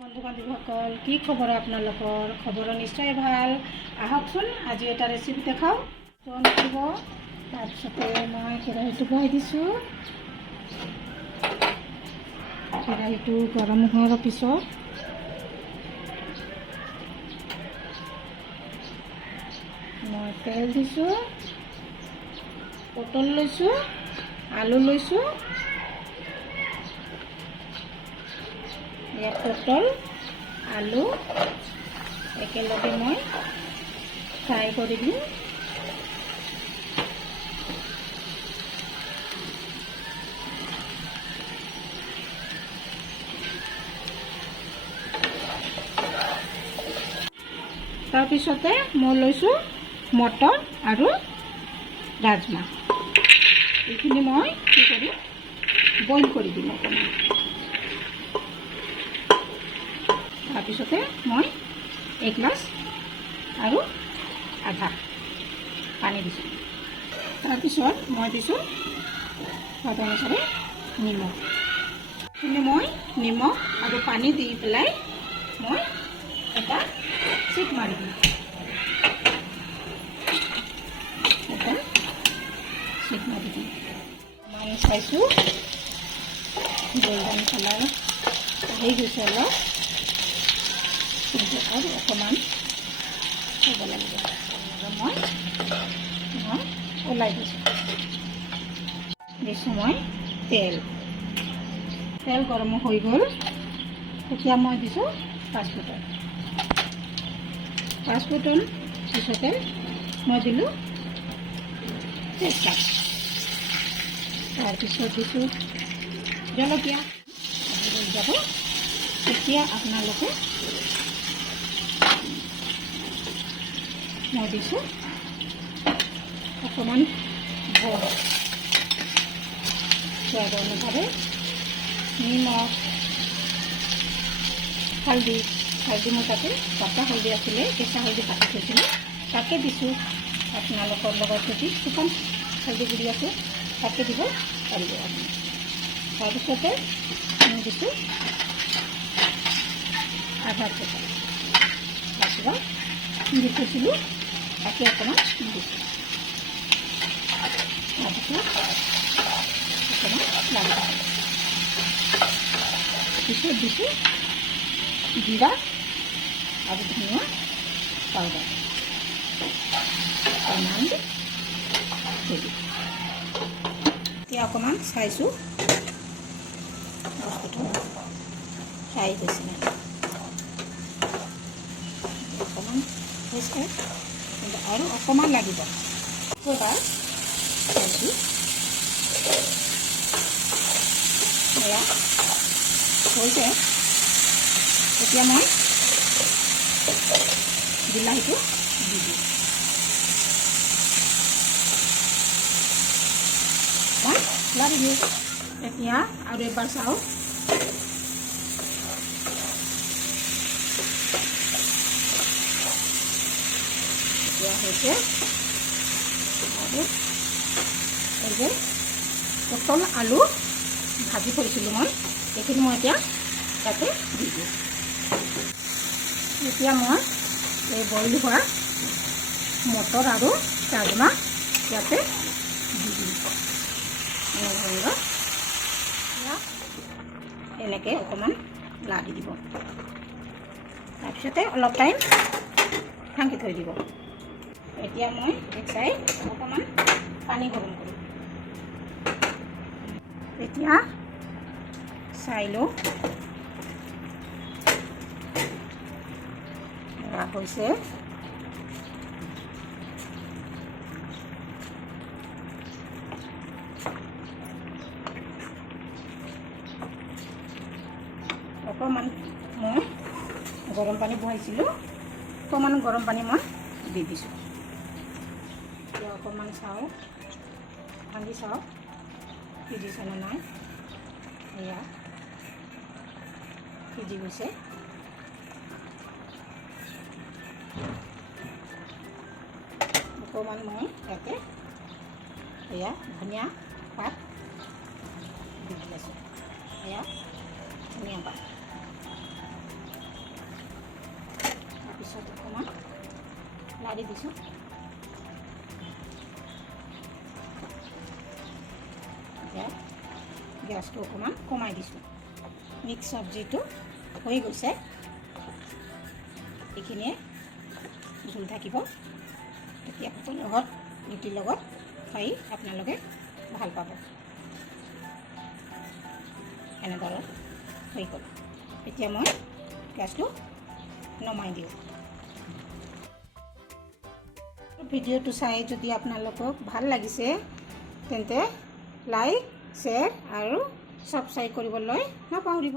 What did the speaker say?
বন্ধু বান্ধৱীসকল কি খবৰ আপোনালোকৰ খবৰ নিশ্চয় ভাল আহকচোন আজি এটা ৰেচিপি দেখাও ফোন কৰিব তাৰপিছতে মই কেৰাহীটো বহাই দিছোঁ কেৰাহীটো গৰম হোৱাৰ পিছত মই তেল দিছোঁ পটল লৈছোঁ আলু লৈছোঁ পটল আলু একেলগে মই ফ্ৰাই কৰি দিম তাৰপিছতে মই লৈছোঁ মটৰ আৰু ৰাজমাহ এইখিনি মই কি কৰিম বইল কৰি দিম অকণমান তাৰপিছতে মই এগিলাচ আৰু আধা পানী দিছোঁ তাৰপিছত মই দিছোঁ স্বাদ অনুসাৰে নিমখ এইখিনি মই নিমখ আৰু পানী দি পেলাই মই এটা চিট মাৰি দিম এটা চিট মাৰি দিম মই চাইছোঁ গোল্ডেন কালাৰ হৈ গৈছে অলপ আৰু অকণমান হ'ব লাগিব মই ওলাই দিছোঁ মই তেল গৰম হৈ গ'ল এতিয়া মই দিছোঁ পাঁচফোৰণ পিছতে মই দিলোঁ তেজপাত তাৰপিছত দিছোঁ জলকীয়া হৈ যাব এতিয়া আপোনালোকে মই দিছোঁ অকণমান সোৱাদ অনুসাৰে নিমখ হালধি মই তাতে পাতা হালধি আছিলে কেঁচা হালধি কাটি থৈছিলোঁ তাকে দিছোঁ আপোনালোকৰ লগত যদি শুকান হালধি গুড়ি আছে তাকে দিব পাৰিব আপুনি তাৰপিছতে মই দিছোঁ আধা কেঁচা তাৰপিছত দি থৈছিলোঁ তাকে অকণমান দিছোঁ তাৰপিছত অকণমান লাগি পিছত দিছোঁ জিৰা আৰু ধনিয়া পাউডাৰ অকণমান এতিয়া অকণমান চাইছোঁ বস্তুটো ফ্ৰাই গৈছে অকণমান হৈছে কিন্তু আৰু অকণমান লাগিব এবাৰ চাইছোঁ এয়া হৈছে এতিয়া মই বিলাহীটো দি দিওঁ মই লাৰি দিওঁ এতিয়া আৰু এবাৰ চাওঁ এতিয়া হৈছে আৰু এই যে পটল আলু ভাজি থৈছিলোঁ মই এইখিনি মই এতিয়া তাতে দি দিওঁ এতিয়া মই এই বইল হোৱা মটৰ আৰু ৰাজমাহ ইয়াতে দি দিম এনেকৈ অকণমান লাগি দিব তাৰপিছতে অলপ টাইম ঢাকি থৈ দিব এতিয়া মই এক চাইড অকণমান পানী গৰম কৰিম এতিয়া চাই লওঁ হৈছে অকণমান মই গৰম পানী বহাইছিলোঁ অকণমান গৰম পানী মই দি দিছোঁ এতিয়া অকণমান চাওঁ ভাঙি চাওঁ সিজিছেনে নাই এয়া সিজি গৈছে অকণমান মই ইয়াতে এয়া ধনিয়া পাত দি দিছোঁ এয়া ধনিয়া পাত ঢালি দিছোঁ। এতিয়া গেছটো অকণমান কমাই দিছোঁ। মিক্স চব্জিটো হৈ গৈছে। এইখিনিয়ে জোল থাকিব। তেতিয়া ভাতৰ লগত ৰুটিৰ লগত খাই আপোনালোকে ভাল পাব। এনেদৰে হৈ গ'ল। এতিয়া মই গেছটো নমাই দিওঁ। ভিডিঅ'টো চাই যদি আপোনালোকক ভাল লাগিছে তেন্তে লাইক, শ্বেয়াৰ আৰু ছাবস্ক্ৰাইব কৰিবলৈ নাপাহৰিব।